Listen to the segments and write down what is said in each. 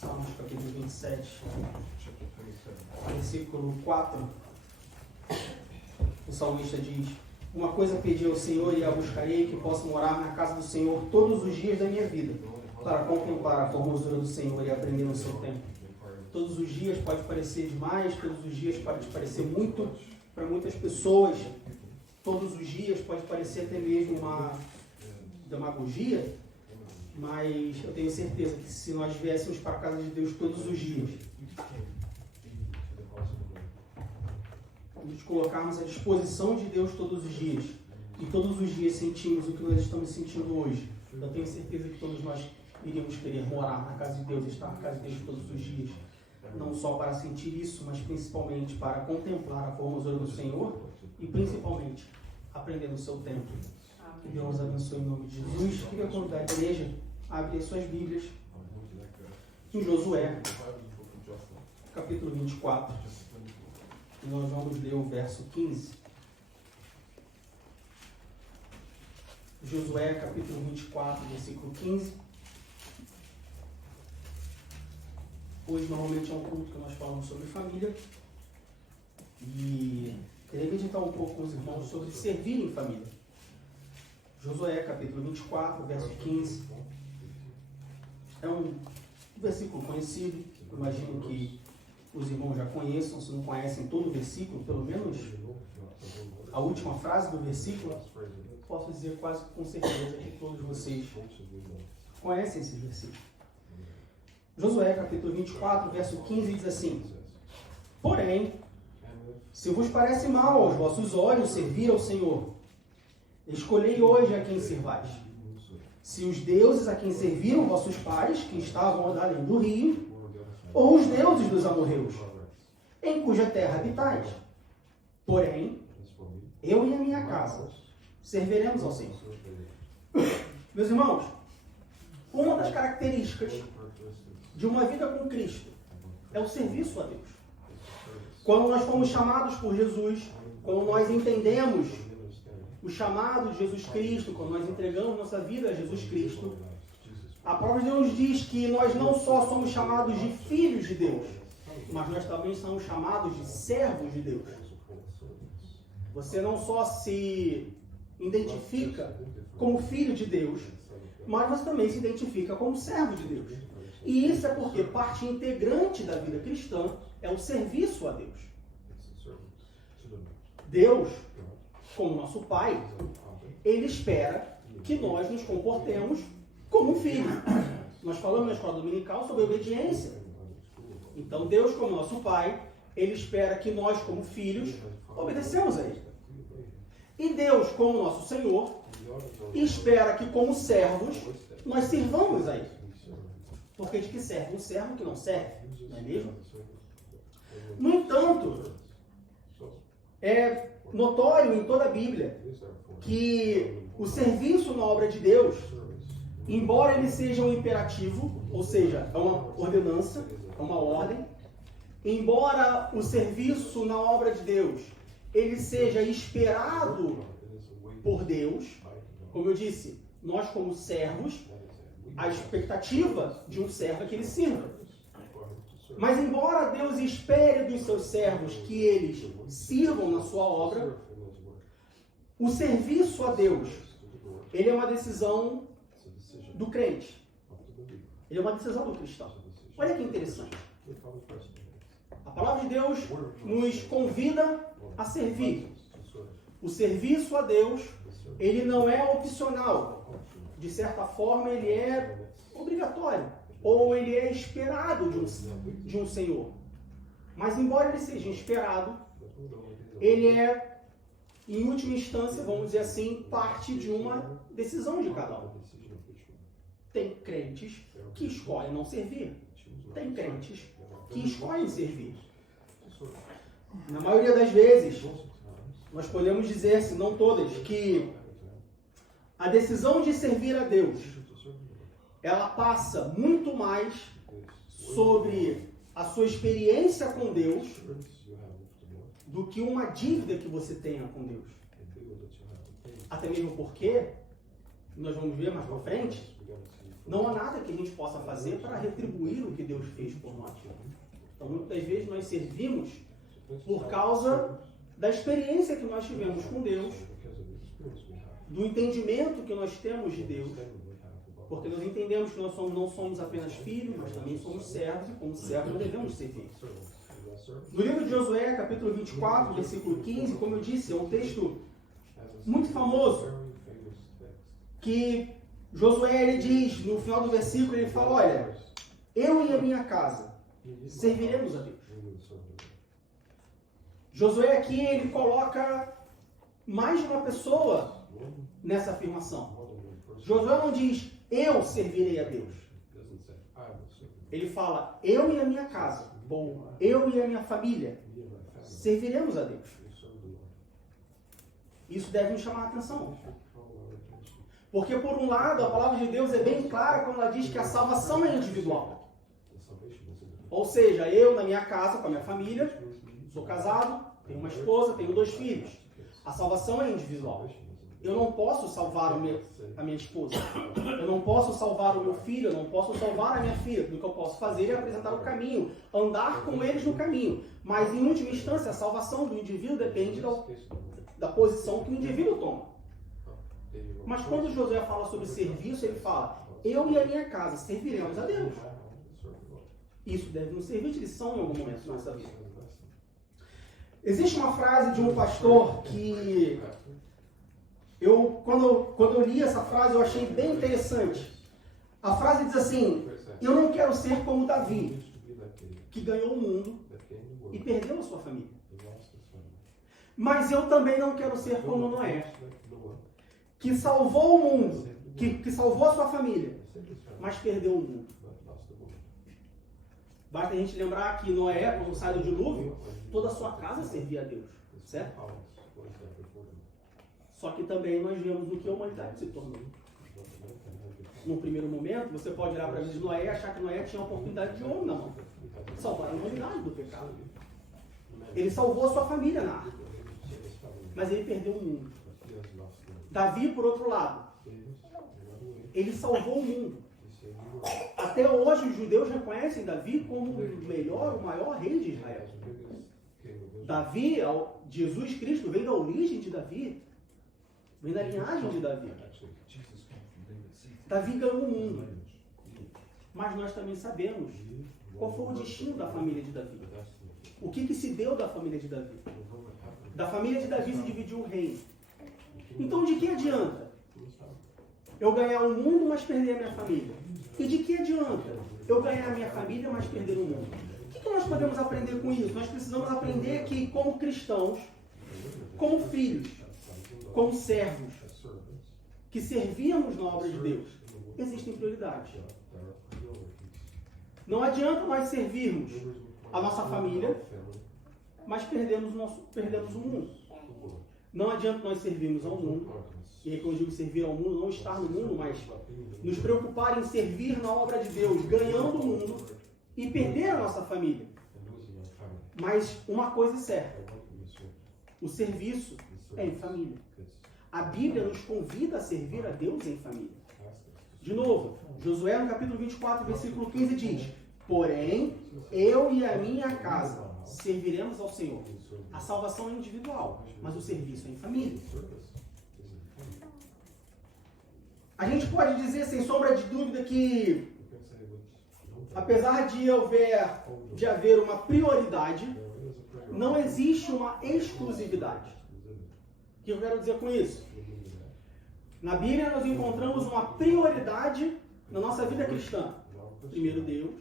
Salmos capítulo 27, versículo 4, o salmista diz: uma coisa pedi ao Senhor e a buscarei, que possa morar na casa do Senhor todos os dias da minha vida, para contemplar a formosura do Senhor e aprender no seu tempo. Todos os dias pode parecer demais, todos os dias pode parecer muito para muitas pessoas, todos os dias pode parecer até mesmo uma demagogia, mas eu tenho certeza que se nós viéssemos para a casa de Deus todos os dias, nos colocarmos à disposição de Deus todos os dias, e todos os dias sentimos o que nós estamos sentindo hoje, eu tenho certeza que todos nós iríamos querer morar na casa de Deus, estar na casa de Deus todos os dias, não só para sentir isso, mas principalmente para contemplar a formosura do Senhor e principalmente aprender no seu tempo. Que Deus abençoe em nome de Jesus. Queria convidar a igreja a abrir suas Bíblias em Josué, capítulo 24. E nós vamos ler o verso 15. Josué, capítulo 24, versículo 15. Hoje, normalmente, é um culto que nós falamos sobre família. E queria meditar um pouco com os irmãos sobre servir em família. Josué, capítulo 24, verso 15. É um versículo conhecido. Imagino que os irmãos já conheçam, se não conhecem todo o versículo, pelo menos a última frase do versículo, posso dizer quase com certeza que todos vocês conhecem esse versículo. Josué, capítulo 24, verso 15, diz assim: porém, se vos parece mal aos vossos olhos servir ao Senhor, escolhei hoje a quem servais. Se os deuses a quem serviram vossos pais, que estavam além do rio, ou os deuses dos amorreus, em cuja terra habitais. Porém, eu e a minha casa serviremos ao Senhor. Meus irmãos, uma das características de uma vida com Cristo é o serviço a Deus. Quando nós fomos chamados por Jesus, quando nós entendemos o chamado de Jesus Cristo, quando nós entregamos nossa vida a Jesus Cristo, a palavra de Deus diz que nós não só somos chamados de filhos de Deus, mas nós também somos chamados de servos de Deus. Você não só se identifica como filho de Deus, mas você também se identifica como servo de Deus. E isso é porque parte integrante da vida cristã é o serviço a Deus. Deus, como nosso Pai, Ele espera que nós nos comportemos como um filho. Nós falamos na escola dominical sobre obediência. Então, Deus, como nosso Pai, Ele espera que nós, como filhos, obedecemos a Ele. E Deus, como nosso Senhor, espera que, como servos, nós sirvamos a Ele. Porque de que serve um servo que não serve, não é mesmo? No entanto, é notório em toda a Bíblia que o serviço na obra de Deus, embora ele seja um imperativo, ou seja, é uma ordenança, é uma ordem, embora o serviço na obra de Deus ele seja esperado por Deus, como eu disse, nós como servos, a expectativa de um servo é que ele sirva. Mas embora Deus espere dos seus servos que eles sirvam na sua obra, o serviço a Deus, ele é uma decisão do crente. Ele é uma decisão do cristão. Olha que interessante. A palavra de Deus nos convida a servir. O serviço a Deus, ele não é opcional. De certa forma, ele é obrigatório. Ou ele é esperado de um Senhor. Mas embora ele seja esperado, ele é, em última instância, vamos dizer assim, parte de uma decisão de cada um. Tem crentes que escolhem não servir. Tem crentes que escolhem servir. Na maioria das vezes, nós podemos dizer, se não todas, que a decisão de servir a Deus, ela passa muito mais sobre a sua experiência com Deus do que uma dívida que você tenha com Deus. Até mesmo porque, nós vamos ver mais para frente, não há nada que a gente possa fazer para retribuir o que Deus fez por nós. Então, muitas vezes nós servimos por causa da experiência que nós tivemos com Deus, do entendimento que nós temos de Deus, porque nós entendemos que nós não somos apenas filhos, mas também somos servos, e como servos nós devemos servir. No livro de Josué, capítulo 24, versículo 15, como eu disse, é um texto muito famoso, que Josué, ele diz, no final do versículo, ele fala, olha, eu e a minha casa serviremos a Deus. Josué aqui, ele coloca mais de uma pessoa nessa afirmação. Josué não diz, eu servirei a Deus. Ele fala, eu e a minha casa, eu e a minha família, serviremos a Deus. Isso deve nos chamar a atenção. Porque, por um lado, a palavra de Deus é bem clara quando ela diz que a salvação é individual. Ou seja, eu na minha casa, com a minha família, sou casado, tenho uma esposa, tenho 2 filhos. A salvação é individual. Eu não posso salvar a minha esposa. Eu não posso salvar o meu filho, eu não posso salvar a minha filha. Tudo que eu posso fazer é apresentar o caminho, andar com eles no caminho. Mas, em última instância, a salvação do indivíduo depende da posição que o indivíduo toma. Mas quando Josué fala sobre serviço, ele fala, eu e a minha casa serviremos a Deus. Isso deve nos servir de lição em algum momento da nossa vida. Existe uma frase de um pastor que quando eu li essa frase, eu achei bem interessante. A frase diz assim, eu não quero ser como Davi, que ganhou o mundo e perdeu a sua família. Mas eu também não quero ser como Noé, que salvou o mundo, que salvou a sua família, mas perdeu o mundo. Basta a gente lembrar que Noé, quando sai do dilúvio, toda a sua casa servia a Deus, certo? Só que também nós vemos o que a humanidade se tornou. Num primeiro momento, você pode olhar para a vida de Noé e achar que Noé tinha a oportunidade de homem na mão. Salvar a humanidade do pecado. Ele salvou a sua família na arca. Mas ele perdeu o mundo. Davi, por outro lado, ele salvou o mundo. Até hoje os judeus reconhecem Davi como o maior rei de Israel. Davi, Jesus Cristo, vem da origem de Davi. Vem da linhagem de Davi. Davi ganhou o mundo. Mas nós também sabemos qual foi o destino da família de Davi. O que se deu da família de Davi? Da família de Davi se dividiu o reino. Então de que adianta eu ganhar o mundo, mas perder a minha família? E de que adianta eu ganhar a minha família, mas perder o mundo? O que nós podemos aprender com isso? Nós precisamos aprender que, como cristãos, como filhos, como servos, que servíamos na obra de Deus, existem prioridades. Não adianta nós servirmos a nossa família, mas perdemos o mundo. Não adianta nós servirmos ao mundo, e aí quando eu digo servir ao mundo, não estar no mundo, mas nos preocupar em servir na obra de Deus, ganhando o mundo e perder a nossa família. Mas uma coisa é certa, o serviço é em família. A Bíblia nos convida a servir a Deus em família. De novo, Josué no capítulo 24, versículo 15 diz, porém, eu e a minha casa serviremos ao Senhor. A salvação é individual, mas o serviço é em família. A gente pode dizer, sem sombra de dúvida, que apesar de haver uma prioridade, não existe uma exclusividade. O que eu quero dizer com isso? Na Bíblia nós encontramos uma prioridade na nossa vida cristã. Primeiro Deus,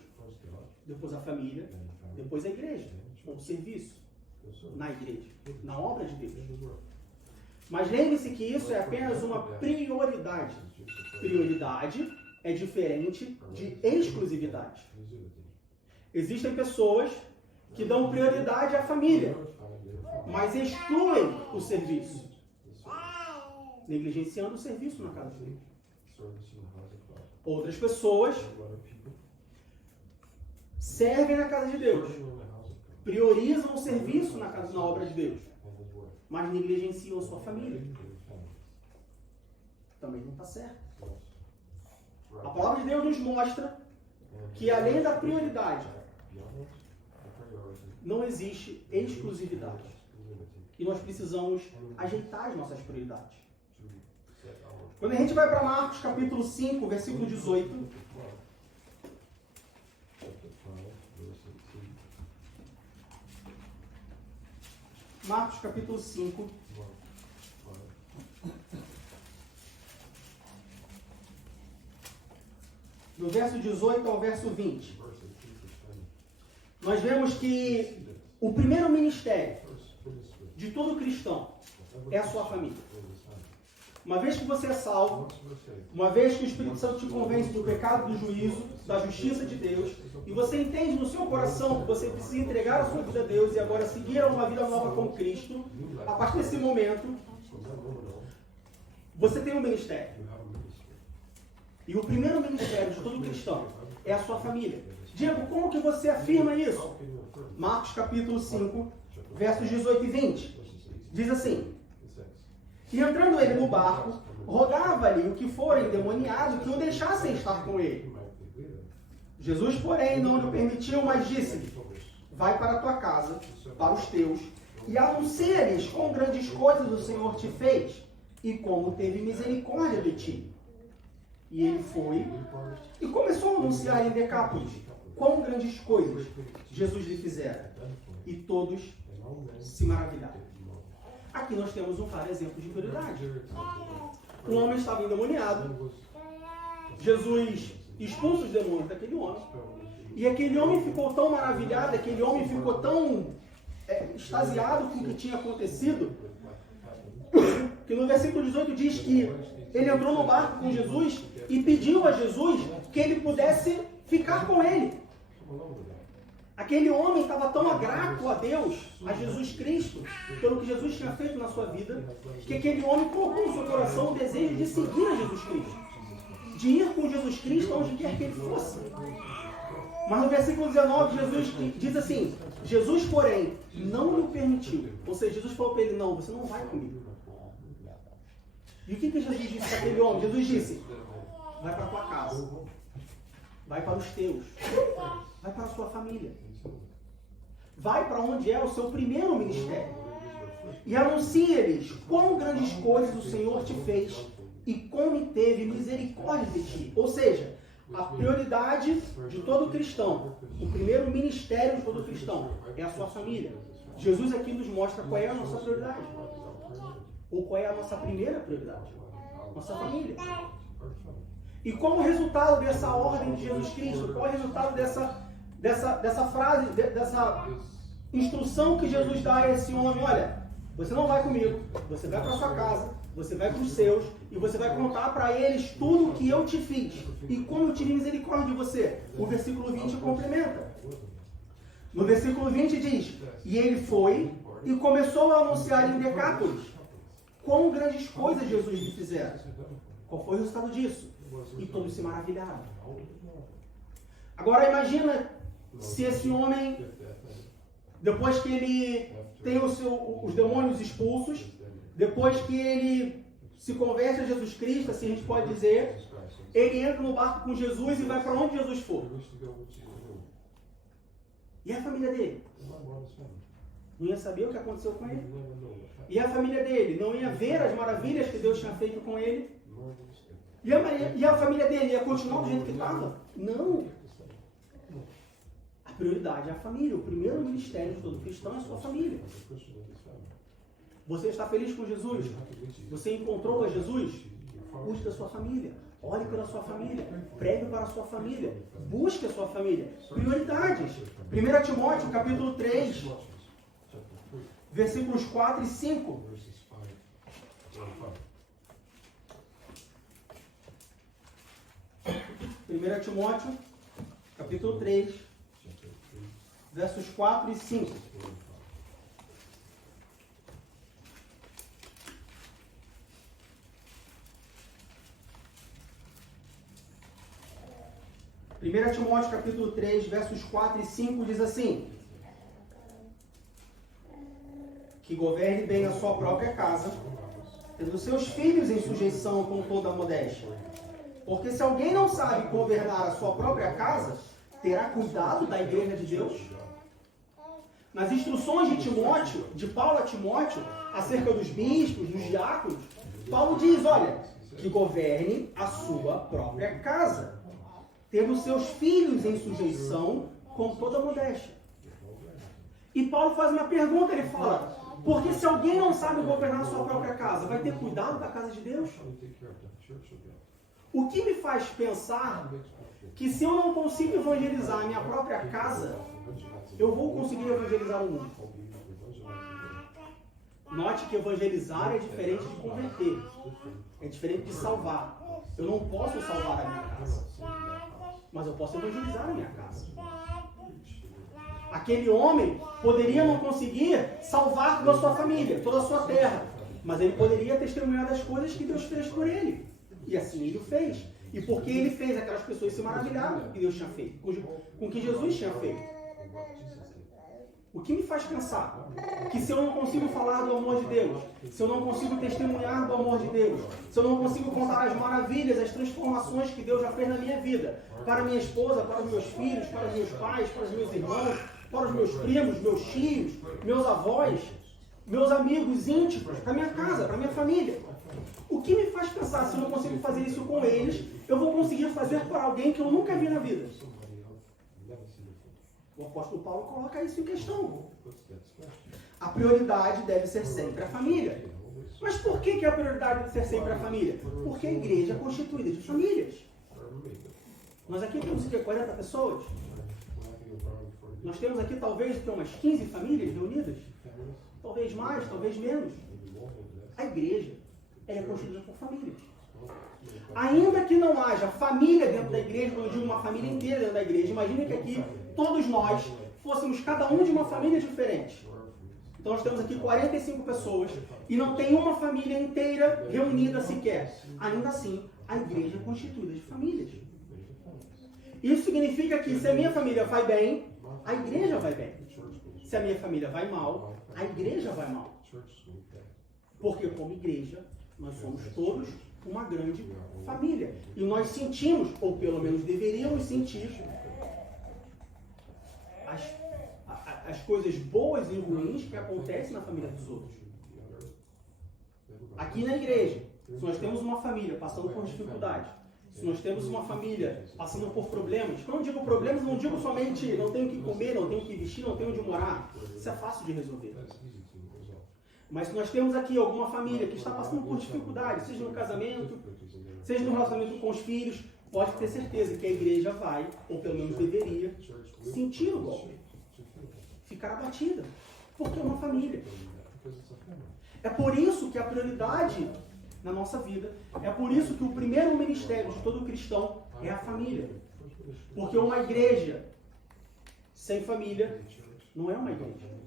depois a família, depois a igreja, ou o serviço na igreja, na obra de Deus. Mas lembre-se que isso é apenas uma prioridade. Prioridade é diferente de exclusividade. Existem pessoas que dão prioridade à família, mas excluem o serviço, negligenciando o serviço na casa de Deus. Outras pessoas servem na casa de Deus, priorizam o serviço na obra de Deus, mas negligenciam a sua família. Também não está certo. A palavra de Deus nos mostra que além da prioridade, não existe exclusividade. E nós precisamos ajeitar as nossas prioridades. Quando a gente vai para Marcos capítulo 5, versículo 18, Marcos capítulo 5, do verso 18 ao verso 20, nós vemos que o primeiro ministério de todo cristão é a sua família. Uma vez que você é salvo, uma vez que o Espírito Santo te convence do pecado, do juízo, da justiça de Deus, e você entende no seu coração que você precisa entregar a sua vida a Deus e agora seguir uma vida nova com Cristo, a partir desse momento, você tem um ministério. E o primeiro ministério de todo cristão é a sua família. Diego, como que você afirma isso? Marcos capítulo 5, versos 18 e 20. Diz assim: e entrando ele no barco, rogava-lhe o que fora endemoniado que o deixassem estar com ele. Jesus, porém, não lhe permitiu, mas disse-lhe: vai para a tua casa, para os teus, e anuncia-lhes quão grandes coisas o Senhor te fez, e como teve misericórdia de ti. E ele foi e começou a anunciar em Decápolis quão grandes coisas Jesus lhe fizera. E todos se maravilharam. Aqui nós temos um claro exemplo de prioridade. Um homem estava endemoniado. Jesus expulsa os demônios daquele homem. E aquele homem ficou tão maravilhado, aquele homem ficou tão extasiado com o que tinha acontecido, que no versículo 18 diz que ele entrou no barco com Jesus e pediu a Jesus que ele pudesse ficar com ele. Aquele homem estava tão grato a Deus, a Jesus Cristo, pelo que Jesus tinha feito na sua vida, que aquele homem colocou no seu coração o desejo de seguir a Jesus Cristo, de ir com Jesus Cristo onde quer que ele fosse. Mas no versículo 19, Jesus diz assim: Jesus, porém, não lhe permitiu. Ou seja, Jesus falou para ele: não, você não vai comigo. E o que Jesus disse para aquele homem? Jesus disse: vai para a tua casa, vai para os teus, vai para a sua família, vai para onde é o seu primeiro ministério e anuncia-lhes quão grandes coisas o Senhor te fez e como teve misericórdia de ti. Ou seja, a prioridade de todo cristão, o primeiro ministério de todo cristão é a sua família. Jesus aqui nos mostra qual é a nossa prioridade. Ou qual é a nossa primeira prioridade? Nossa família. E como resultado dessa ordem de Jesus Cristo, qual é o resultado dessa frase, dessa instrução que Jesus dá a esse homem? Olha, você não vai comigo, você vai para a sua casa, você vai para os seus, e você vai contar para eles tudo o que eu te fiz, e como eu tive misericórdia de você. O versículo 20 complementa. No versículo 20 diz: e ele foi e começou a anunciar em Decápolis quão grandes coisas Jesus lhe fizera. Qual foi o resultado disso? E todos se maravilharam. Agora imagina se esse homem, depois que ele tem os demônios expulsos, depois que ele se converte a Jesus Cristo, assim a gente pode dizer, ele entra no barco com Jesus e vai para onde Jesus for. E a família dele? Não ia saber o que aconteceu com ele? E a família dele? Não ia ver as maravilhas que Deus tinha feito com ele? E a família dele ia continuar do jeito que estava? Não. A prioridade é a família. O primeiro ministério de todo cristão é a sua família. Você está feliz com Jesus? Você encontrou a Jesus? Cuide da sua família. Olhe pela sua família. Pregue para a sua família. Busque a sua família. Prioridades. 1 Timóteo, capítulo 3, versículos 4 e 5. 1 Timóteo, capítulo 3, versos 4 e 5. Primeira Timóteo, capítulo 3, versos 4 e 5 diz assim: que governe bem a sua própria casa, tendo seus filhos em sujeição com toda a modéstia. Porque se alguém não sabe governar a sua própria casa, terá cuidado da igreja de Deus? Nas instruções de Timóteo, de Paulo a Timóteo, acerca dos bispos, dos diáconos, Paulo diz, olha, que governe a sua própria casa, tendo seus filhos em sujeição com toda modéstia. E Paulo faz uma pergunta, ele fala, porque se alguém não sabe governar a sua própria casa, vai ter cuidado da casa de Deus? O que me faz pensar que se eu não consigo evangelizar a minha própria casa, eu vou conseguir evangelizar o mundo? Note que evangelizar é diferente de converter. É diferente de salvar. Eu não posso salvar a minha casa, mas eu posso evangelizar a minha casa. Aquele homem poderia não conseguir salvar toda a sua família, toda a sua terra, mas ele poderia testemunhar das coisas que Deus fez por ele. E assim ele o fez. E porque ele fez, aquelas pessoas se maravilharam com o que Deus tinha feito, com o que Jesus tinha feito. O que me faz pensar que se eu não consigo falar do amor de Deus, se eu não consigo testemunhar do amor de Deus, se eu não consigo contar as maravilhas, as transformações que Deus já fez na minha vida, para minha esposa, para os meus filhos, para os meus pais, para os meus irmãos, para os meus primos, meus tios, meus avós, meus amigos íntimos, para minha casa, para minha família. O que me faz pensar, se eu não consigo fazer isso com eles, eu vou conseguir fazer para alguém que eu nunca vi na vida? O apóstolo Paulo coloca isso em questão. A prioridade deve ser sempre a família. Mas por que a prioridade deve ser sempre a família? Porque a igreja é constituída de famílias. Nós aqui temos 40 pessoas. Nós temos aqui talvez umas 15 famílias reunidas. Talvez mais, talvez menos. A igreja é constituída por famílias. Ainda que não haja família dentro da igreja, quando eu digo uma família inteira dentro da igreja, imagina que aqui todos nós fôssemos cada um de uma família diferente. Então nós temos aqui 45 pessoas e não tem uma família inteira reunida sequer. Ainda assim, a igreja é constituída de famílias. Isso significa que se a minha família vai bem, a igreja vai bem. Se a minha família vai mal, a igreja vai mal. Porque como igreja, nós somos todos uma grande família. E nós sentimos, ou pelo menos deveríamos sentir, as coisas boas e ruins que acontecem na família dos outros. Aqui na igreja, se nós temos uma família passando por dificuldade, se nós temos uma família passando por problemas, quando eu digo problemas, não digo somente não tenho o que comer, não tenho o que vestir, não tenho onde morar. Isso é fácil de resolver. Mas se nós temos aqui alguma família que está passando por dificuldade, seja no casamento, seja no relacionamento com os filhos, pode ter certeza que a igreja vai, ou pelo menos deveria, sentir o golpe. Ficar abatida. Porque é uma família. É por isso que a prioridade na nossa vida, é por isso que o primeiro ministério de todo cristão é a família. Porque uma igreja sem família não é uma igreja.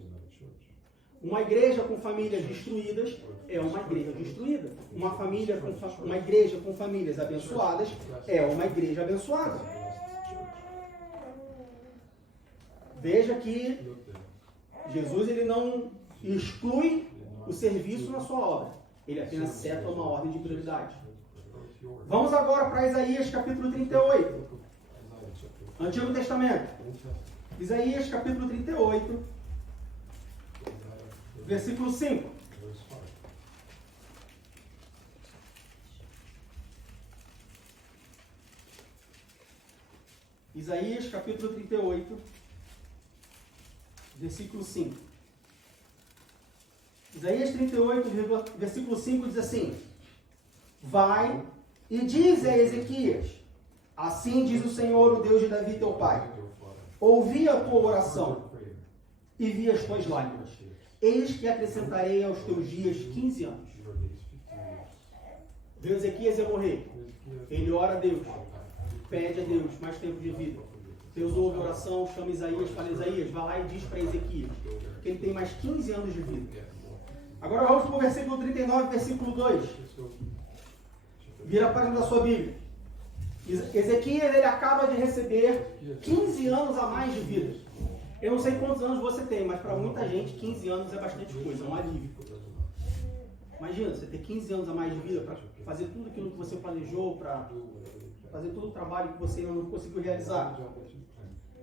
Uma igreja com famílias destruídas é uma igreja destruída. Uma igreja com famílias abençoadas é uma igreja abençoada. Veja que Jesus ele não exclui o serviço na sua obra. Ele apenas seta uma ordem de prioridade. Vamos agora para Isaías capítulo 38. Antigo Testamento. Isaías capítulo 38. Versículo 5. Isaías capítulo 38, versículo 5. Isaías 38, versículo 5 diz assim: Vai e diz a Ezequias, assim diz o Senhor, o Deus de Davi teu pai, ouvi a tua oração e vi as tuas lágrimas. Eis que acrescentarei aos teus dias 15 anos. Viu, Ezequias ia morrer. Ele ora a Deus, pede a Deus mais tempo de vida. Deus ouve a oração, chama Isaías, fala: Isaías, vai lá e diz para Ezequias que ele tem mais 15 anos de vida. Agora vamos para o versículo 39, versículo 2. Vira a página da sua Bíblia. Ezequias, ele acaba de receber 15 anos a mais de vida. Eu não sei quantos anos você tem, mas para muita gente 15 anos é bastante coisa, é um alívio. Imagina, você ter 15 anos a mais de vida para fazer tudo aquilo que você planejou, para fazer todo o trabalho que você ainda não conseguiu realizar.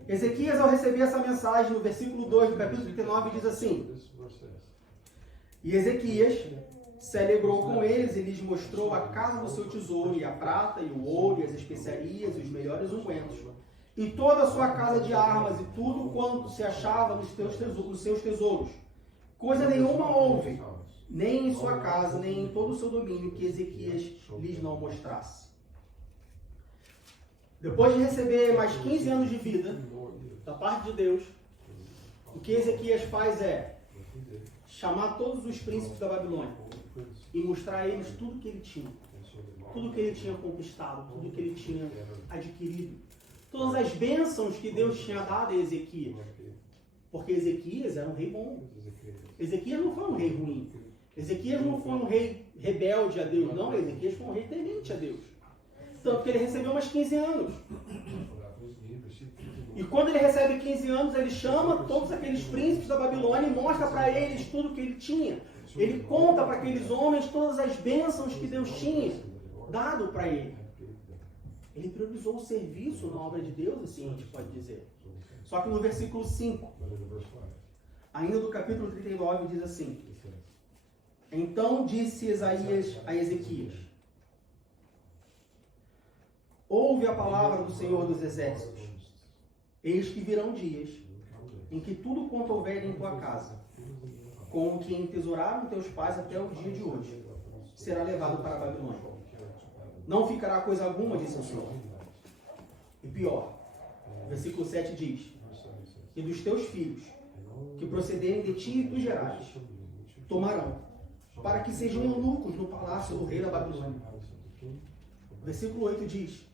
Ezequias, ao receber essa mensagem, no versículo 2 do capítulo 39, diz assim: E Ezequias se alegrou com eles e lhes mostrou a casa do seu tesouro, e a prata, e o ouro, e as especiarias, e os melhores ungüentos, e toda a sua casa de armas, e tudo quanto se achava nos seus tesouros. Coisa nenhuma houve, nem em sua casa, nem em todo o seu domínio, que Ezequias lhes não mostrasse. Depois de receber mais 15 anos de vida da parte de Deus, o que Ezequias faz é chamar todos os príncipes da Babilônia e mostrar a eles tudo que ele tinha. Tudo que ele tinha conquistado, tudo que ele tinha adquirido. Todas as bênçãos que Deus tinha dado a Ezequias. Porque Ezequias era um rei bom. Ezequias não foi um rei ruim. Ezequias não foi um rei rebelde a Deus, não. Ezequias foi um rei temente a Deus. Tanto que ele recebeu mais 15 anos. E quando ele recebe 15 anos, ele chama todos aqueles príncipes da Babilônia e mostra para eles tudo que ele tinha. Ele conta para aqueles homens todas as bênçãos que Deus tinha dado para ele. Ele priorizou o serviço na obra de Deus, assim a gente pode dizer. Só que no versículo 5, ainda do capítulo 39, diz assim: Então disse Isaías a Ezequias: Ouve a palavra do Senhor dos Exércitos. Eis que virão dias em que tudo quanto houver em tua casa, com o que entesouraram teus pais até o dia de hoje, será levado para a Babilônia. Não ficará coisa alguma, disse o Senhor. E pior, versículo 7 diz: E dos teus filhos, que procederem de ti e tu gerás, tomarão, para que sejam eunucos no palácio do rei da Babilônia. Versículo 8 diz: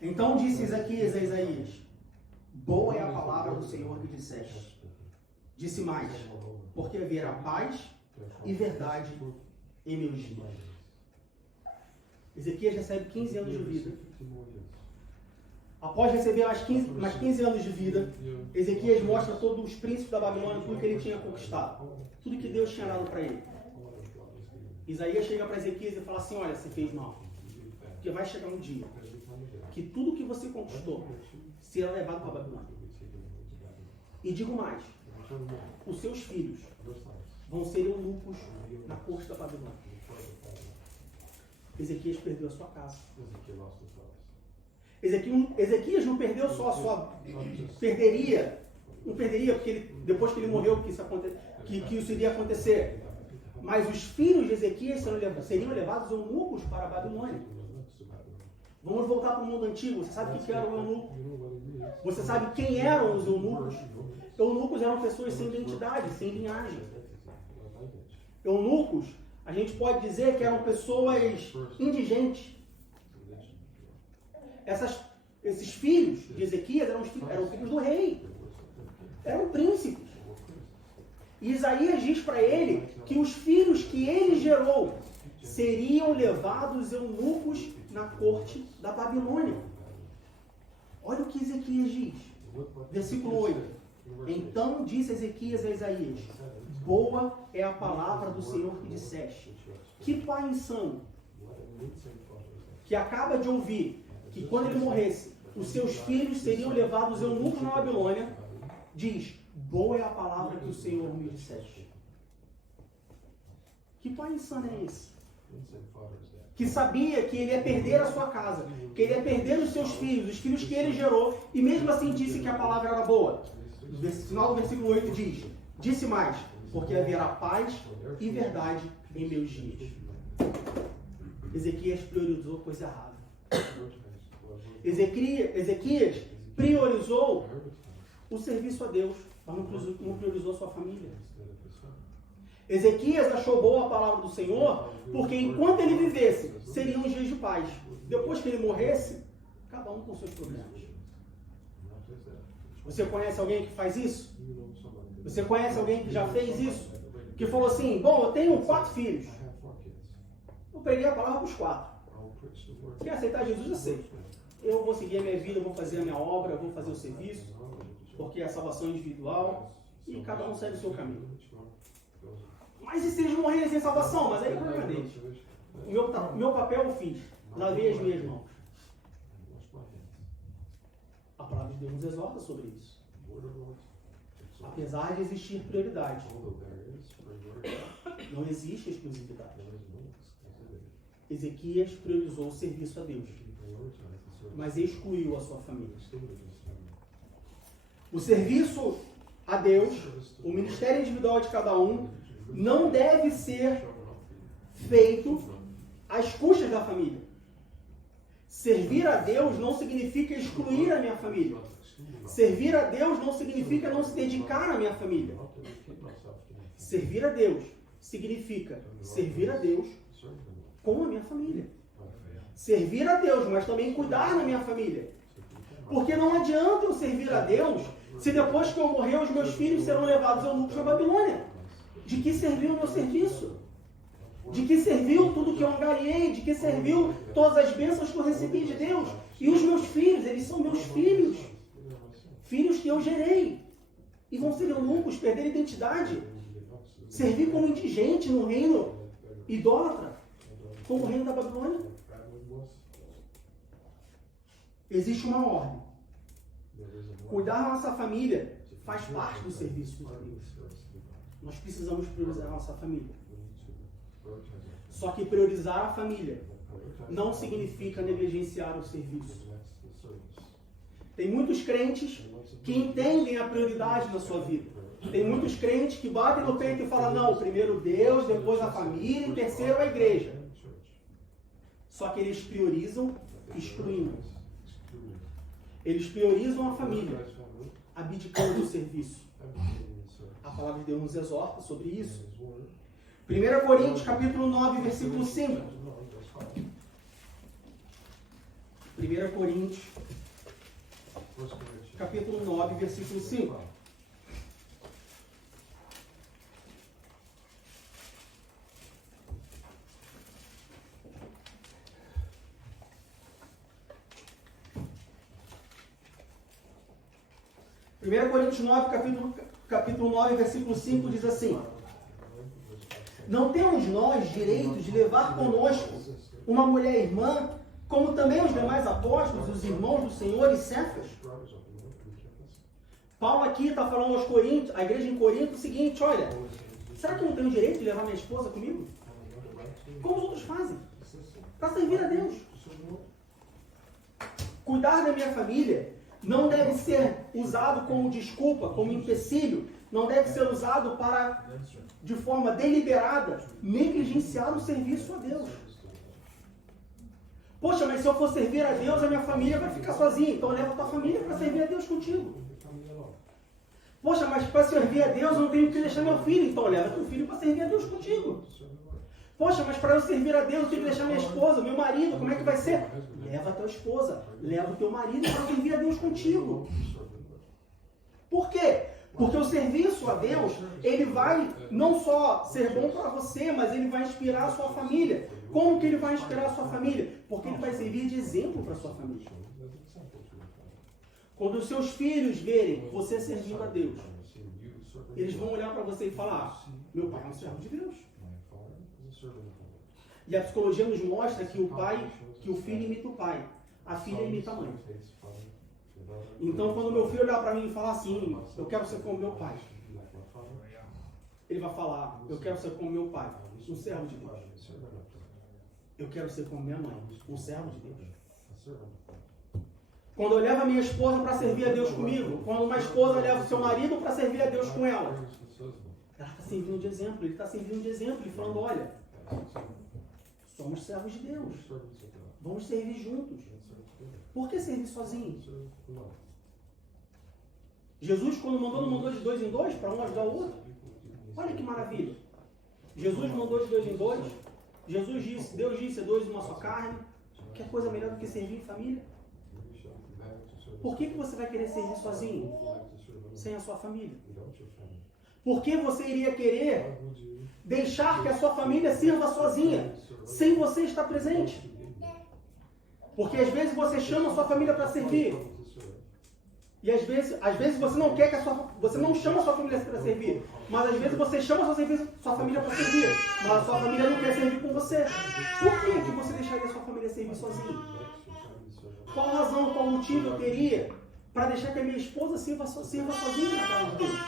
Então disse Ezequias a Isaías: Boa é a palavra do Senhor que disseste. Disse mais: Porque haverá paz e verdade em meus dias. Ezequias recebe 15 anos de vida. Após receber mais 15 anos de vida, Ezequias mostra a todos os príncipes da Babilônia tudo que ele tinha conquistado. Tudo que Deus tinha dado para ele. Isaías chega para Ezequias e fala assim: Olha, você fez mal. Porque vai chegar um dia que tudo que você conquistou será levado para a Babilônia. E digo mais: os seus filhos vão ser eunucos na corte da Babilônia. Ezequias perdeu a sua casa. Ezequias não perdeu só a sua... Não perderia, porque depois que ele morreu, que isso iria acontecer. Mas os filhos de Ezequias seriam levados eunucos para a Babilônia. Vamos voltar para o mundo antigo. Você sabe o que era um eunuco? Você sabe quem eram os eunucos? Eunucos eram pessoas sem identidade, sem linhagem. Eunucos, a gente pode dizer que eram pessoas indigentes. Esses filhos de Ezequias eram filhos do rei. Eram príncipes. E Isaías diz para ele que os filhos que ele gerou seriam levados eunucos na corte da Babilônia. Olha o que Ezequias diz. Versículo 8. Então disse Ezequias a Isaías: Boa é a palavra do Senhor que disseste. Que pai insano que acaba de ouvir que quando ele morresse, os seus filhos seriam levados eunucos na Babilônia, diz: Boa é a palavra que o Senhor me disseste. Que pai insano é esse? Que sabia que ele ia perder a sua casa, que ele ia perder os seus filhos, os filhos que ele gerou, e mesmo assim disse que a palavra era boa. No final do versículo 8 diz: Disse mais: Porque haverá paz e verdade em meus dias. Ezequias priorizou coisa errada. Ezequias priorizou o serviço a Deus, mas não priorizou a sua família. Ezequias achou boa a palavra do Senhor, porque enquanto ele vivesse, seriam dias de paz. Depois que ele morresse, cada um com seus problemas. Você conhece alguém que faz isso? Você conhece alguém que já fez isso? Que falou assim: Bom, eu tenho 4 filhos. Eu peguei a palavra para os 4. Quer aceitar Jesus? Aceito. Eu vou seguir a minha vida, eu vou fazer a minha obra, eu vou fazer o serviço, porque é a salvação individual, e cada um segue o seu caminho. Mas e se eles morrerem sem salvação? Mas aí é problema deles. O meu papel eu fiz. Lavei as minhas mãos. A palavra de Deus nos exorta sobre isso. Apesar de existir prioridade, não existe exclusividade. Ezequias priorizou o serviço a Deus, mas excluiu a sua família. O serviço a Deus, o ministério individual de cada um, não deve ser feito às custas da família. Servir a Deus não significa excluir a minha família. Servir a Deus não significa não se dedicar à minha família. Servir a Deus significa servir a Deus com a minha família. Servir a Deus, mas também cuidar da minha família. Porque não adianta eu servir a Deus se depois que eu morrer os meus filhos serão levados ao eunucos na Babilônia. De que serviu o meu serviço? De que serviu tudo que eu angariei? De que serviu todas as bênçãos que eu recebi de Deus? E os meus filhos, eles são meus filhos. Filhos que eu gerei. E vão ser eunucos, perder a identidade. Servir como indigente no reino idólatra, como o reino da Babilônia. Existe uma ordem. Cuidar da nossa família faz parte do serviço de Deus. Nós precisamos priorizar a nossa família. Só que priorizar a família não significa negligenciar o serviço. Tem muitos crentes que entendem a prioridade na sua vida. Tem muitos crentes que batem no peito e falam, não, primeiro Deus, depois a família e terceiro a igreja. Só que eles priorizam excluindo. Eles priorizam a família, abdicando do serviço. A palavra de Deus nos exorta sobre isso. 1 Coríntios, capítulo 9, versículo 5. 1 Coríntios, capítulo 9, versículo 5. Coríntios 9, capítulo 9, versículo 5 diz assim: não temos nós direito de levar conosco uma mulher irmã, como também os demais apóstolos, os irmãos do Senhor e Cefas? Paulo aqui está falando aos Coríntios, a igreja em Corinto, o seguinte: olha, será que eu não tenho direito de levar minha esposa comigo? Como os outros fazem? Para servir a Deus. Cuidar da minha família não deve ser usado como desculpa, como empecilho. Não deve ser usado para, de forma deliberada, negligenciar o serviço a Deus. Poxa, mas se eu for servir a Deus, a minha família vai ficar sozinha. Então leva a tua família para servir a Deus contigo. Poxa, mas para servir a Deus eu não tenho que deixar meu filho. Então leva teu filho para servir a Deus contigo. Poxa, mas para eu servir a Deus eu tenho que deixar minha esposa, meu marido. Como é que vai ser? Leva a tua esposa, leva o teu marido para servir a Deus contigo. Por quê? Porque o serviço a Deus, ele vai não só ser bom para você, mas ele vai inspirar a sua família. Como que ele vai inspirar a sua família? Porque ele vai servir de exemplo para a sua família. Quando os seus filhos verem você servindo a Deus, eles vão olhar para você e falar: meu pai é um servo de Deus. E a psicologia nos mostra que o filho imita o pai, a filha imita a mãe. Então, quando meu filho olhar para mim e falar assim: eu quero ser como meu pai, ele vai falar: eu quero ser como meu pai, um servo de Deus. Eu quero ser como minha mãe, um servo de Deus. Quando eu levo a minha esposa para servir a Deus comigo, quando uma esposa leva o seu marido para servir a Deus com ela está servindo de exemplo, ele está servindo de exemplo e falando: olha, somos servos de Deus, vamos servir juntos. Por que servir sozinho? Jesus, quando mandou, não mandou de 2 em 2 para um ajudar o outro? Olha que maravilha. Jesus mandou de 2 em 2. Jesus disse, Deus disse: 2 em uma só carne. Que coisa melhor do que servir em família? Por que você vai querer servir sozinho, sem a sua família? Por que você iria querer deixar que a sua família sirva sozinha, sem você estar presente? Porque às vezes você chama a sua família para servir, E às vezes você não quer que você não chama a sua família para servir, mas às vezes você chama a sua família para servir, mas a sua família não quer servir com você. Por que você deixaria a sua família servir sozinho? Qual razão, qual motivo eu teria para deixar que a minha esposa sirva sozinha na casa de Deus?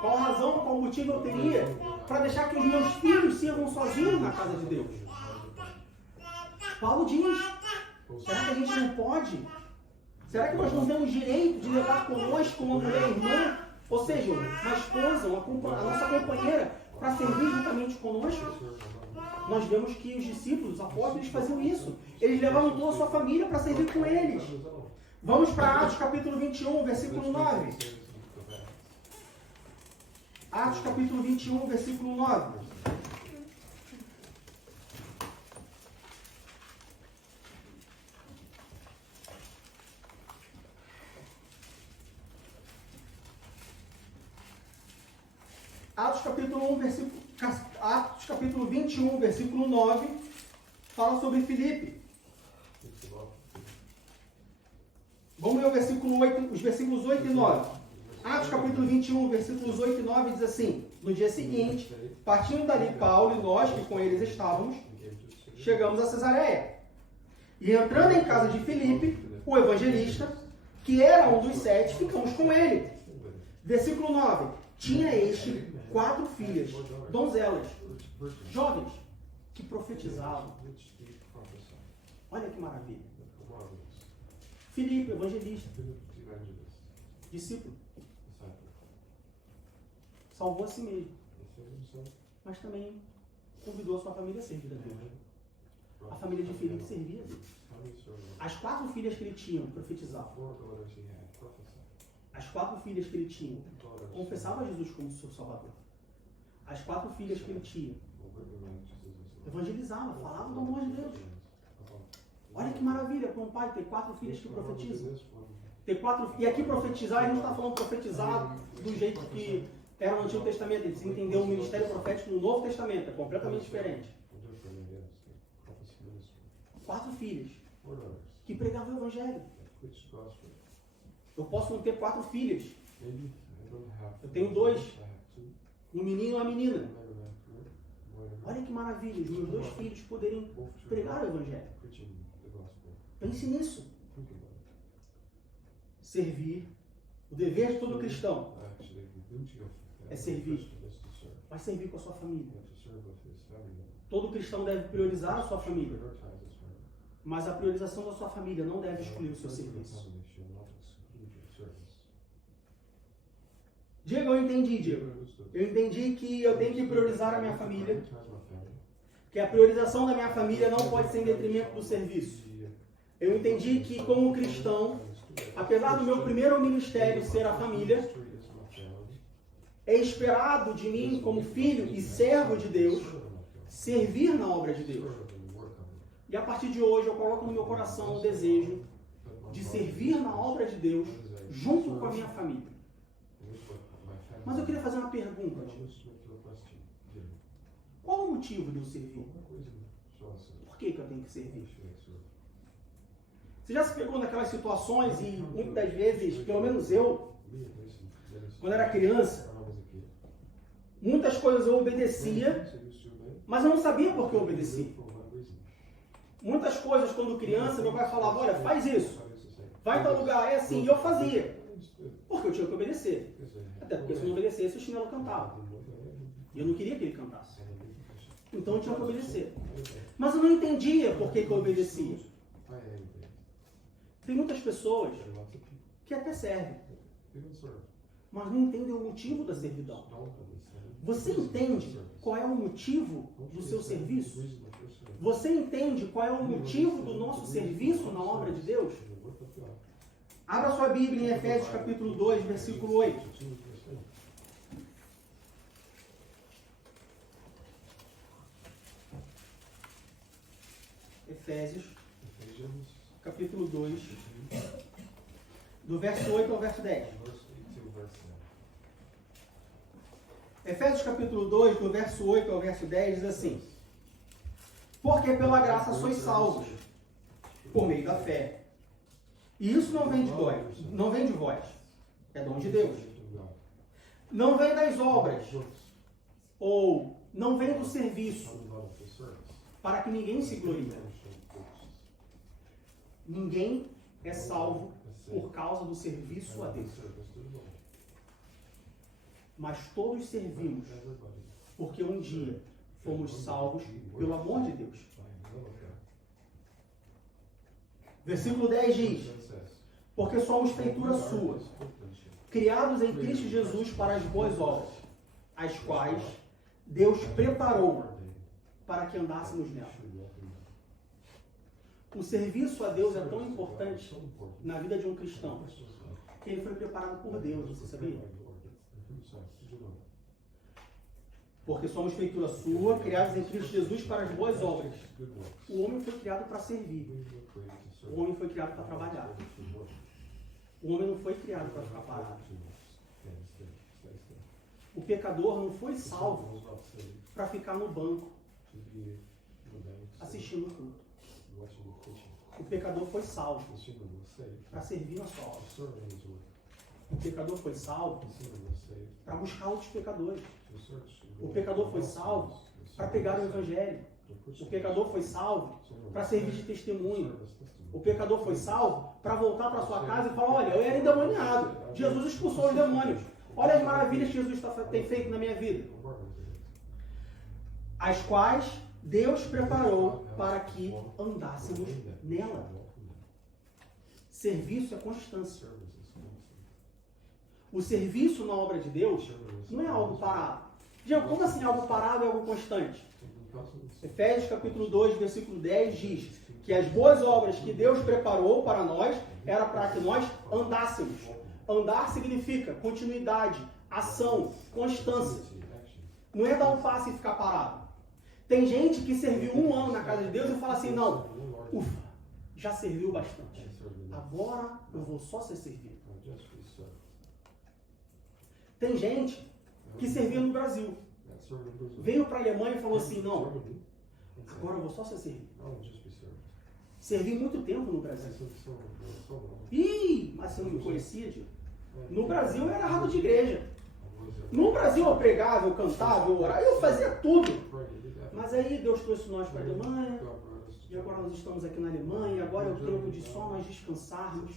Qual razão, qual motivo eu teria para deixar que os meus filhos sirvam sozinhos na casa de Deus? Paulo diz, será que a gente não pode? Será que nós não temos direito de levar conosco uma mulher irmã, ou seja, uma esposa, a nossa companheira, para servir juntamente conosco? Nós vemos que os discípulos, os apóstolos, faziam isso. Eles levavam toda a sua família para servir com eles. Vamos para Atos capítulo 21, versículo 9. Atos capítulo 21, versículo 9. Atos capítulo 21, versículo 9, fala sobre Filipe. Vamos ler os versículos 8 e 9. Atos capítulo 21, versículos 8 e 9 diz assim: no dia seguinte, partindo dali Paulo e nós que com eles estávamos, chegamos a Cesareia. E entrando em casa de Filipe, o evangelista, que era um dos 7, ficamos com ele. Versículo 9. Tinha este 4 filhas, donzelas, jovens, que profetizavam. Olha que maravilha. Filipe, evangelista, discípulo, salvou a si mesmo, mas também convidou a sua família a servir a Deus. A família de Filipe servia a Deus. As 4 filhas que ele tinha profetizavam. As 4 filhas que ele tinha confessavam Jesus como seu Salvador. As 4 filhas que ele tinha evangelizavam, falavam do amor de Deus. Olha que maravilha para um pai ter 4 filhas que profetizam. E aqui profetizar, a gente está falando profetizar do jeito que era no Antigo Testamento. Eles entenderam o ministério profético no Novo Testamento, é completamente diferente. 4 filhas que pregavam o Evangelho. Eu posso não ter 4 filhas. Eu tenho 2. Um menino e uma menina. Olha que maravilha, os meus 2 filhos poderem pregar o Evangelho. Pense nisso. Servir. O dever de todo cristão é servir. Vai servir com a sua família. Todo cristão deve priorizar a sua família. Mas a priorização da sua família não deve excluir o seu serviço. Diego, eu entendi, Diego. Eu entendi que eu tenho que priorizar a minha família. Que a priorização da minha família não pode ser em detrimento do serviço. Eu entendi que, como cristão, apesar do meu primeiro ministério ser a família, é esperado de mim, como filho e servo de Deus, servir na obra de Deus. E a partir de hoje eu coloco no meu coração o desejo de servir na obra de Deus junto com a minha família. Mas eu queria fazer uma pergunta. Qual o motivo de eu servir? Por que eu tenho que servir? Você já se pegou naquelas situações e muitas vezes, pelo menos eu, quando era criança, muitas coisas eu obedecia, mas eu não sabia por que eu obedecia. Muitas coisas, quando criança, meu pai falava, olha, faz isso, vai em tal lugar, é assim, e eu fazia. Porque eu tinha que obedecer. Até porque se eu não obedecesse, o chinelo cantava. E eu não queria que ele cantasse. Então eu tinha que obedecer. Mas eu não entendia por que eu obedecia. Tem muitas pessoas que até servem, mas não entendem o motivo da servidão. Você entende qual é o motivo do seu serviço? Você entende qual é o motivo do nosso serviço na obra de Deus? Abra sua Bíblia em Efésios capítulo 2, versículo 8. Efésios capítulo 2, do verso 8 ao verso 10. Efésios capítulo 2, do verso 8 ao verso 10, diz assim: porque pela graça sois salvos, por meio da fé. E isso não vem de vós, é dom de Deus. Não vem das obras, ou não vem do serviço, para que ninguém se glorie. Ninguém é salvo por causa do serviço a Deus. Mas todos servimos, porque um dia fomos salvos pelo amor de Deus. Versículo 10 diz: porque somos feitura sua, criados em Cristo Jesus para as boas obras, as quais Deus preparou para que andássemos nela. O serviço a Deus é tão importante na vida de um cristão que ele foi preparado por Deus, você sabia? Porque somos feitura sua, criados em Cristo Jesus para as boas obras. O homem foi criado para servir. O homem foi criado para trabalhar. O homem não foi criado para ficar parado. O pecador não foi salvo para ficar no banco assistindo o culto. O pecador foi salvo para servir na sua obra. O pecador foi salvo para buscar outros pecadores. O pecador foi salvo para pegar o evangelho. O pecador foi salvo para servir de testemunho. O pecador foi salvo para voltar para sua casa e falar: olha, eu era endemoniado. Jesus expulsou os demônios. Olha as maravilhas que Jesus tem feito na minha vida. As quais Deus preparou para que andássemos nela. Serviço é constância. O serviço na obra de Deus não é algo parado. Diego, como assim algo parado é algo constante? Efésios capítulo 2, versículo 10 diz que as boas obras que Deus preparou para nós era para que nós andássemos. Andar significa continuidade, ação, constância. Não é dar um passo e ficar parado. Tem gente que serviu 1 ano na casa de Deus e fala assim: não, ufa, já serviu bastante. Agora eu vou só ser servido. Tem gente que serviu no Brasil. Veio para a Alemanha e falou assim: não, agora eu vou só ser servido. Servi muito tempo no Brasil. Ih, mas você não me conhecia, Diego? No Brasil eu era rato de igreja. No Brasil eu pregava, eu cantava, eu orava, eu fazia tudo. Mas aí Deus trouxe nós para a Alemanha, e agora nós estamos aqui na Alemanha, e agora é o tempo de só nós descansarmos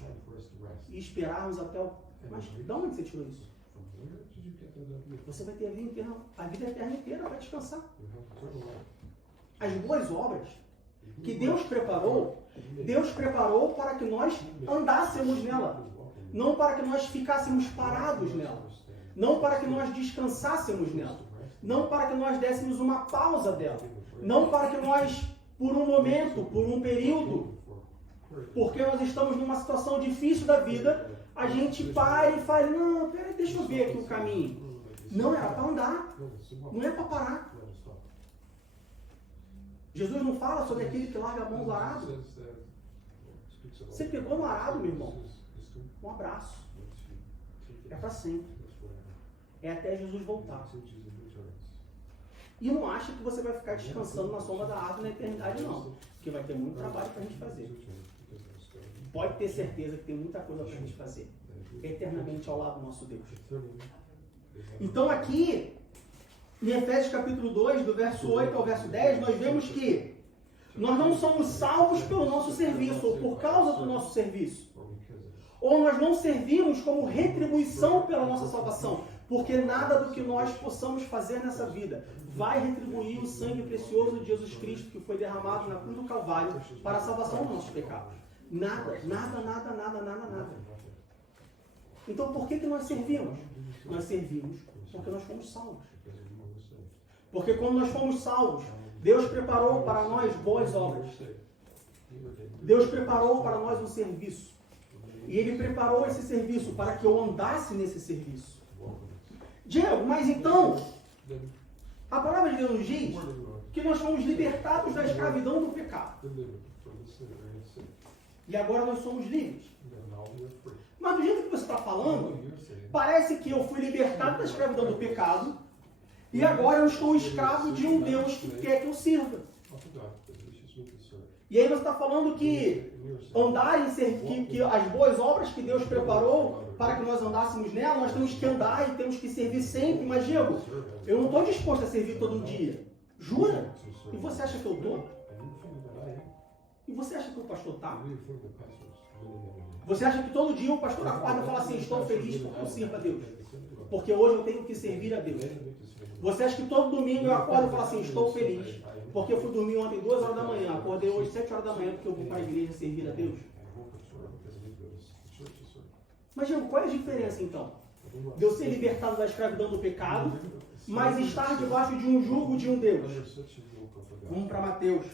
e esperarmos até o... Mas de onde você tirou isso? Você vai ter a vida eterna inteira para descansar. As boas obras que Deus preparou para que nós andássemos nela. Não para que nós ficássemos parados nela. Não para que nós descansássemos nela. Não para que nós dessemos uma pausa dela. Não para que nós, por um momento, por um período, porque nós estamos numa situação difícil da vida, a gente pare e fale: não, peraí, deixa eu ver aqui o caminho. Não, era para andar. Não é para parar. Jesus não fala sobre aquele que larga a mão do arado. Você pegou no arado, meu irmão? Um abraço. É para sempre. É até Jesus voltar. E não acha que você vai ficar descansando na sombra da árvore na eternidade, não. Porque vai ter muito trabalho para a gente fazer. Pode ter certeza que tem muita coisa para a gente fazer. Eternamente ao lado do nosso Deus. Então aqui, em Efésios capítulo 2, do verso 8 ao verso 10, nós vemos que nós não somos salvos pelo nosso serviço, ou por causa do nosso serviço. Ou nós não servimos como retribuição pela nossa salvação. Porque nada do que nós possamos fazer nessa vida vai retribuir o sangue precioso de Jesus Cristo que foi derramado na cruz do Calvário para a salvação dos nossos pecados. Nada, nada, nada, nada, nada, nada. Então por que nós servimos? Nós servimos porque nós fomos salvos. Porque quando nós fomos salvos, Deus preparou para nós boas obras. Deus preparou para nós um serviço. E Ele preparou esse serviço para que eu andasse nesse serviço. Diego, mas então, a palavra de Deus nos diz que nós fomos libertados da escravidão do pecado. E agora nós somos livres. Mas do jeito que você está falando, parece que eu fui libertado da escravidão do pecado e agora eu estou escravo de um Deus que quer que eu sirva. E aí você está falando que andar em que as boas obras que Deus preparou para que nós andássemos nela, nós temos que andar e temos que servir sempre. Mas, Diego, eu não estou disposto a servir todo dia. Jura? E você acha que eu estou? E você acha que o pastor está? Você acha que todo dia o pastor acorda e fala assim, estou feliz porque eu sirvo a Deus? Porque hoje eu tenho que servir a Deus. Você acha que todo domingo eu acordo e falo assim, estou feliz porque eu fui dormir ontem 2 horas da manhã, acordei hoje 7 horas da manhã porque eu vou para a igreja servir a Deus? Mas, Diego, qual é a diferença então? De eu ser libertado da escravidão do pecado, mas estar debaixo de um jugo de um Deus. Vamos para Mateus,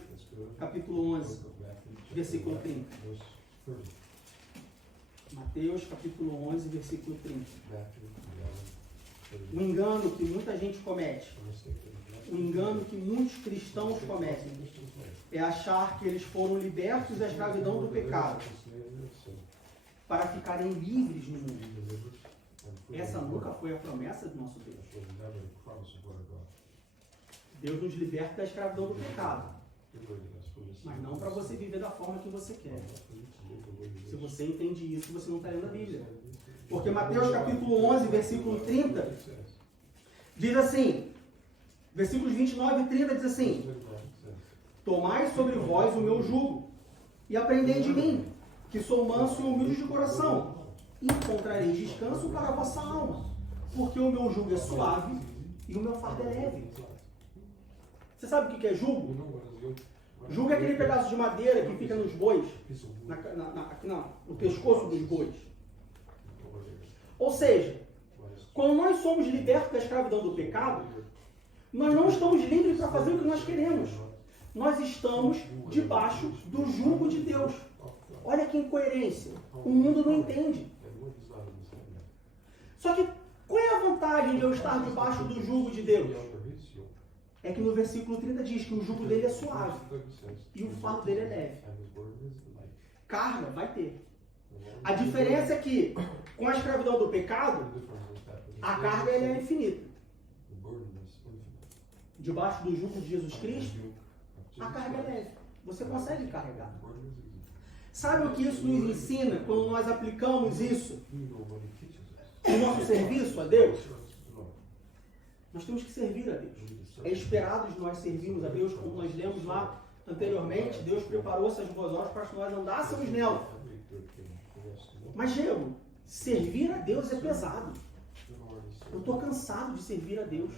capítulo 11, versículo 30. Mateus, capítulo 11, versículo 30. O engano que muita gente comete, o engano que muitos cristãos cometem, é achar que eles foram libertos da escravidão do pecado para ficarem livres no mundo. Essa nunca foi a promessa do nosso Deus. Deus nos liberta da escravidão do pecado, mas não para você viver da forma que você quer. Se você entende isso, você não está lendo a Bíblia. Porque Mateus capítulo 11, versículo 30, diz assim, versículos 29 e 30 diz assim, tomai sobre vós o meu jugo, e aprendei de mim, que sou manso e humilde de coração, e encontrareis descanso para a vossa alma, porque o meu jugo é suave e o meu fardo é leve. Você sabe o que é jugo? Jugo é aquele pedaço de madeira que fica nos bois, aqui no pescoço dos bois. Ou seja, quando nós somos libertos da escravidão do pecado, nós não estamos livres para fazer o que nós queremos. Nós estamos debaixo do jugo de Deus. Olha que incoerência. O mundo não entende. Só que qual é a vantagem de eu estar debaixo do jugo de Deus? É que no versículo 30 diz que o jugo dele é suave e o fardo dele é leve. Carga vai ter. A diferença é que com a escravidão do pecado, a carga é infinita. Debaixo do jugo de Jesus Cristo, a carga é leve. Você consegue carregar. Sabe o que isso nos ensina quando nós aplicamos isso no nosso serviço a Deus? Nós temos que servir a Deus. É esperado de nós servirmos a Deus, como nós lemos lá anteriormente. Deus preparou essas boas obras para que nós andássemos nela. Mas, Diego, servir a Deus é pesado. Eu estou cansado de servir a Deus.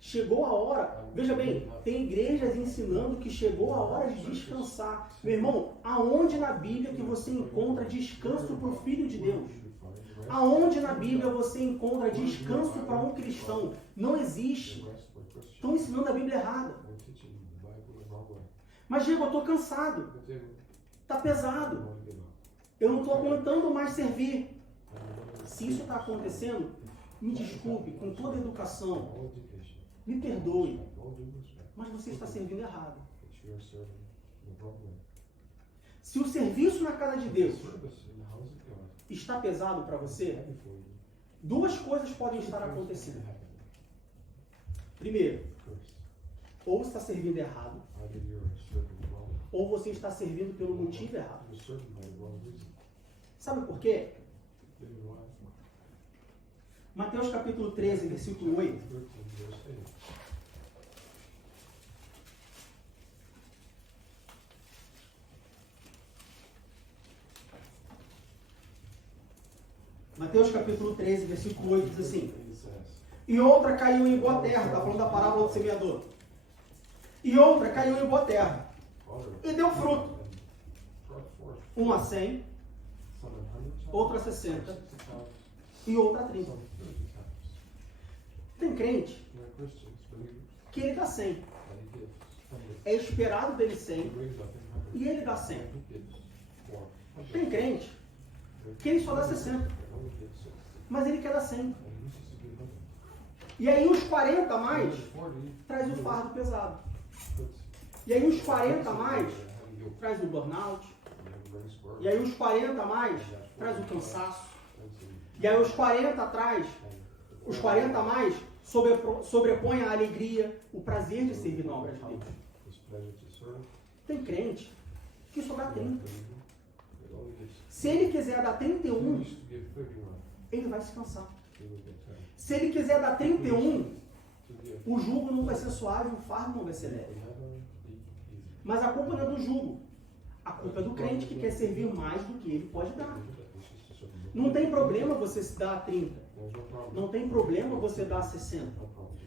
Chegou a hora, veja bem, tem igrejas ensinando que chegou a hora de descansar. Meu irmão, aonde na Bíblia que você encontra descanso para o Filho de Deus? Aonde na Bíblia você encontra descanso para um cristão? Não existe. Estão ensinando a Bíblia errada. Mas, Diego, eu estou cansado. Está pesado. Eu não estou aguentando mais servir. Se isso está acontecendo, me desculpe, com toda a educação, me perdoe, mas você está servindo errado. Se o serviço na casa de Deus está pesado para você, duas coisas podem estar acontecendo. Primeiro, ou você está servindo errado, ou você está servindo pelo motivo errado. Sabe por quê? Mateus capítulo 13, versículo 8. Mateus capítulo 13, versículo 8 diz assim: e outra caiu em boa terra, está falando da parábola do semeador. E outra caiu em boa terra, e deu fruto. Uma a 100, outra a 60, e outra a 30. Tem crente que ele dá 100. É esperado dele 100, e ele dá 100. Tem crente que ele só dá 60, mas ele quer dar 100. E aí os 40 a mais traz o fardo pesado. E aí os 40 a mais traz o burnout. E aí os 40 a mais traz o cansaço. E aí os 40 atrás, os 40 a mais sobrepõe a alegria, o prazer de servir na obra de Deus. Tem crente que sobrar 30. Se ele quiser dar 31, ele vai se cansar. Se ele quiser dar 31, o jugo não vai ser suave, o fardo não vai ser leve. Mas a culpa não é do jugo. A culpa é do crente que quer servir mais do que ele pode dar. Não tem problema você se dar 30. Não tem problema você dar 60.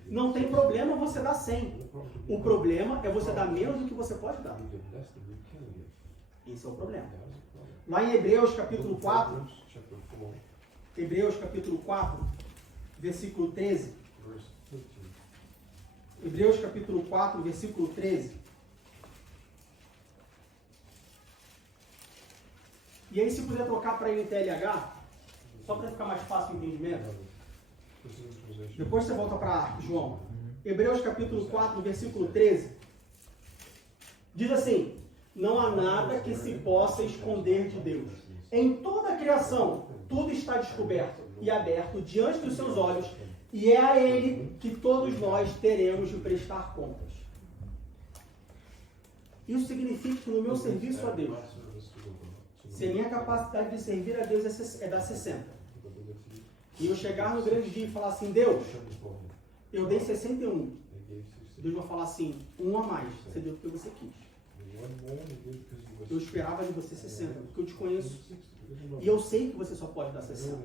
Não tem problema você dar 100. O problema é você dar menos do que você pode dar. Esse é o problema. Lá em Hebreus capítulo 4, Hebreus capítulo 4, versículo 13. Hebreus capítulo 4, versículo 13. E aí, se puder trocar para NTLH, só para ficar mais fácil o entendimento. Depois você volta para João. Hebreus capítulo 4, versículo 13. Diz assim: não há nada que se possa esconder de Deus. Em toda a criação, tudo está descoberto e aberto diante dos seus olhos, e é a Ele que todos nós teremos de prestar contas. Isso significa que no meu serviço a Deus, se a minha capacidade de servir a Deus é dar 60, e eu chegar no grande dia e falar assim: Deus, eu dei 61. Deus vai falar assim: um a mais, você deu porque você quis. Eu esperava de você 60, porque eu te conheço. E eu sei que você só pode dar 60.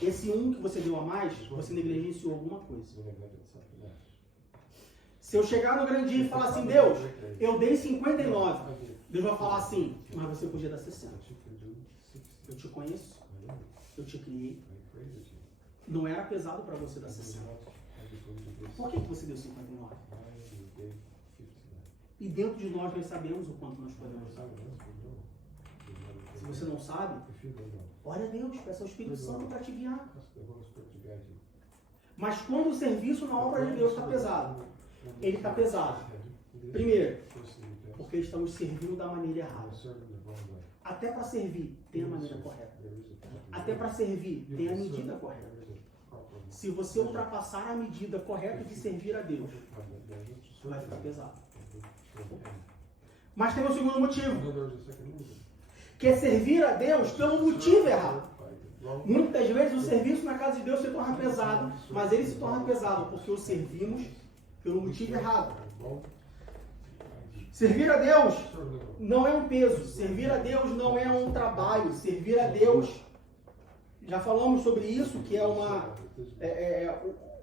Esse que você deu a mais, você negligenciou alguma coisa. Se eu chegar no grande dia e falar assim: Deus, eu dei 59. Deus vai falar assim: mas você podia dar 60. Eu te conheço. Eu te criei. Não era pesado para você dar 60. Por que você deu 59? E dentro de nós sabemos o quanto nós podemos dar. Se você não sabe, ore a Deus, peça ao Espírito Santo para te guiar. Mas quando o serviço na obra de Deus está pesado, ele está pesado. Primeiro, porque estamos servindo da maneira errada. Até para servir, tem a maneira correta. Até para servir, tem a medida correta. Se você ultrapassar a medida correta de servir a Deus, vai ficar pesado. Mas tem um segundo motivo, que é servir a Deus pelo motivo errado. Muitas vezes o serviço na casa de Deus se torna pesado, mas ele se torna pesado porque o servimos pelo motivo errado. Servir a Deus não é um peso, servir a Deus não é um trabalho, servir a Deus, já falamos sobre isso, que é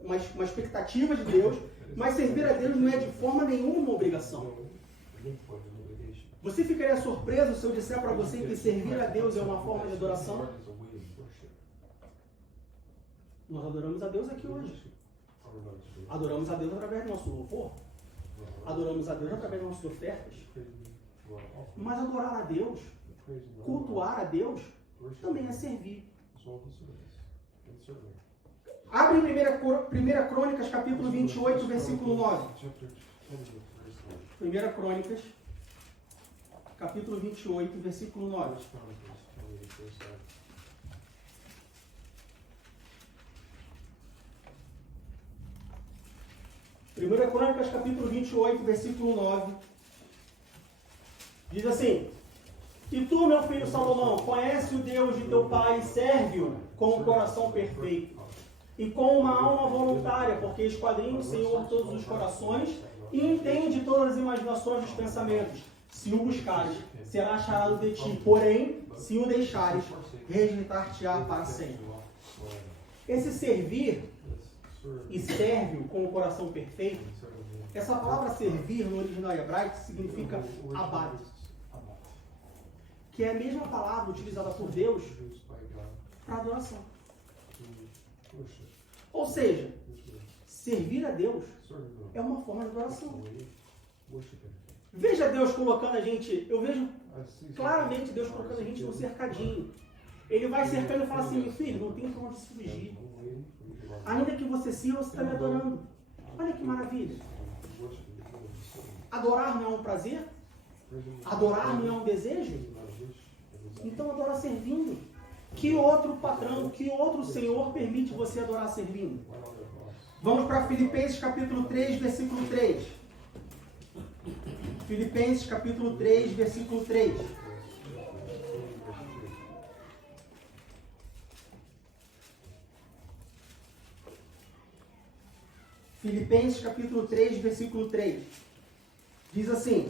uma expectativa de Deus, mas servir a Deus não é de forma nenhuma uma obrigação. Você ficaria surpreso se eu disser para você que servir a Deus é uma forma de adoração? Nós adoramos a Deus aqui hoje. Adoramos a Deus através do nosso louvor. Adoramos a Deus através das nossas ofertas. Mas adorar a Deus, cultuar a Deus, também é servir. Abre em 1 Crônicas, capítulo 28, versículo 9. 1 Crônicas, capítulo 28, versículo 9. Primeira Crônicas, capítulo 28, versículo 9. Diz assim: e tu, meu filho Salomão, conhece o Deus de teu pai e serve-o com um coração perfeito e com uma alma voluntária, porque esquadrinha o Senhor todos os corações e entende todas as imaginações dos pensamentos. Se o buscares, será achado de ti, porém, se o deixares, rejeitar-te-á para sempre. Esse servir e serve-o com o coração perfeito, essa palavra servir no original hebraico significa abad, que é a mesma palavra utilizada por Deus para adoração. Ou seja, servir a Deus é uma forma de adoração. Veja Deus colocando a gente, eu vejo claramente Deus colocando a gente no cercadinho. Ele vai cercando e fala assim: meu filho, não tem para onde se fugir. Ainda que você sirva, você está me adorando. Olha que maravilha. Adorar não é um prazer? Adorar não é um desejo? Então adora servindo. Que outro patrão, que outro Senhor permite você adorar servindo? Vamos para Filipenses capítulo 3, versículo 3. Filipenses capítulo 3, versículo 3. Filipenses capítulo 3, versículo 3. Diz assim: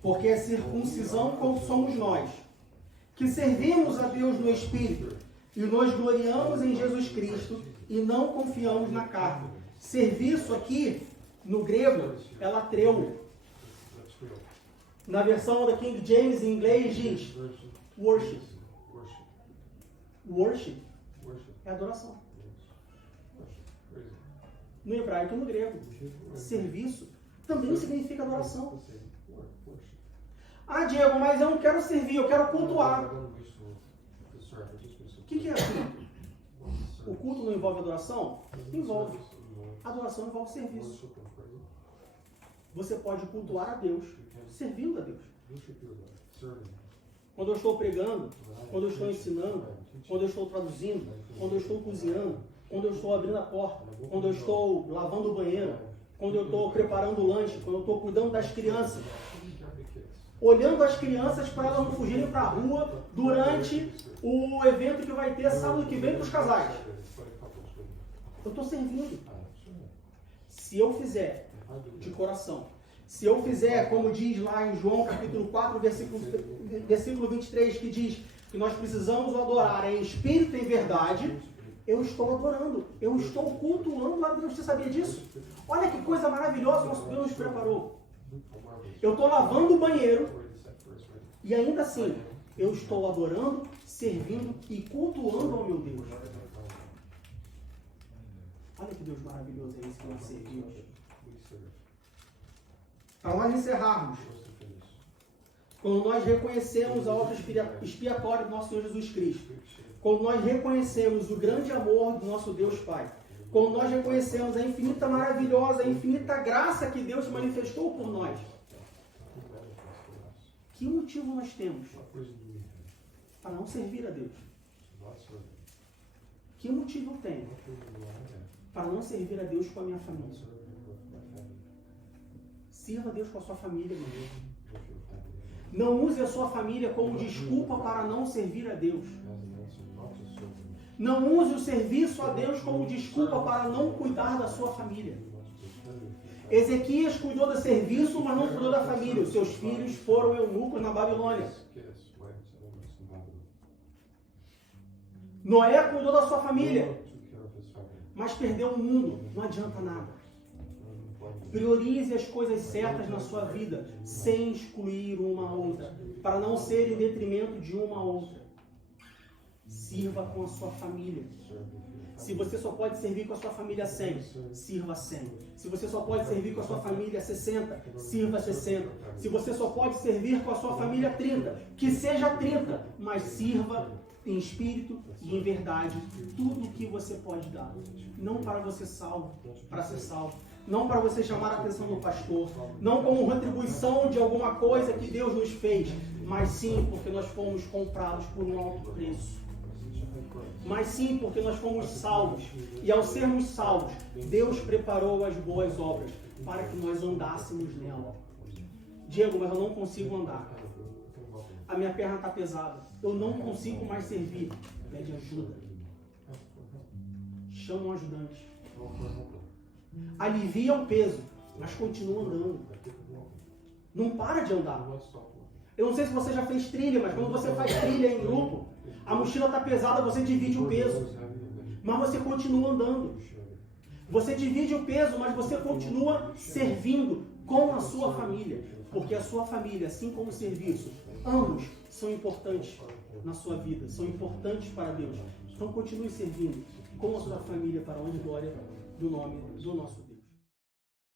porque a circuncisão como somos nós, que servimos a Deus no Espírito, e nos gloriamos em Jesus Cristo, e não confiamos na carne. Serviço aqui, no grego, é latreu. Na versão da King James, em inglês, diz worship. Worship é adoração. No hebraico e no grego, serviço também significa adoração. Ah, Diego, mas eu não quero servir, eu quero cultuar. O que é culto? O culto não envolve adoração? Envolve. Adoração envolve serviço. Você pode cultuar a Deus servindo a Deus. Quando eu estou pregando, quando eu estou ensinando, quando eu estou traduzindo, quando eu estou cozinhando, quando eu estou abrindo a porta, quando eu estou lavando o banheiro, quando eu estou preparando o lanche, quando eu estou cuidando das crianças, olhando as crianças para elas não fugirem para a rua durante o evento que vai ter sábado que vem para os casais. Eu estou servindo. Se eu fizer de coração, se eu fizer, como diz lá em João capítulo 4, versículo 23, que diz que nós precisamos adorar em espírito e em verdade, eu estou adorando, eu estou cultuando a Deus. Você sabia disso? Olha que coisa maravilhosa que nosso Deus nos preparou. Eu estou lavando o banheiro e ainda assim eu estou adorando, servindo e cultuando ao meu Deus. Olha que Deus maravilhoso é esse que nós servimos. Para nós encerrarmos, quando nós reconhecemos a obra expiatória do nosso Senhor Jesus Cristo, quando nós reconhecemos o grande amor do nosso Deus Pai, quando nós reconhecemos a infinita, maravilhosa, a infinita graça que Deus manifestou por nós, que motivo nós temos para não servir a Deus? Que motivo eu tenho para não servir a Deus com a minha família? Sirva a Deus com a sua família, meu Deus. Não use a sua família como desculpa para não servir a Deus. Não use o serviço a Deus como desculpa para não cuidar da sua família. Ezequias cuidou do serviço, mas não cuidou da família. Os seus filhos foram eunucos na Babilônia. Noé cuidou da sua família, mas perdeu o mundo. Não adianta nada. Priorize as coisas certas na sua vida, sem excluir uma outra, para não ser em detrimento de uma outra. Sirva com a sua família. Se você só pode servir com a sua família 100, sirva 100. Se você só pode servir com a sua família 60, sirva 60. Se você só pode servir com a sua família 30, que seja 30, mas sirva em espírito e em verdade tudo o que você pode dar. Não para você salvo, para ser salvo. Não para você chamar a atenção do pastor, não como retribuição de alguma coisa que Deus nos fez, mas sim porque nós fomos comprados por um alto preço. Mas sim porque nós fomos salvos. E ao sermos salvos, Deus preparou as boas obras para que nós andássemos nela. Diego, mas eu não consigo andar. A minha perna está pesada. Eu não consigo mais servir. Pede ajuda. Chama um ajudante. Alivia o peso, mas continua andando. Não para de andar. Eu não sei se você já fez trilha, mas quando você faz trilha em grupo, a mochila está pesada, você divide o peso, mas você continua andando. Você divide o peso, mas você continua servindo com a sua família, porque a sua família, assim como o serviço, ambos são importantes na sua vida, são importantes para Deus. Então continue servindo com a sua família para a honra e glória do nome do nosso Deus.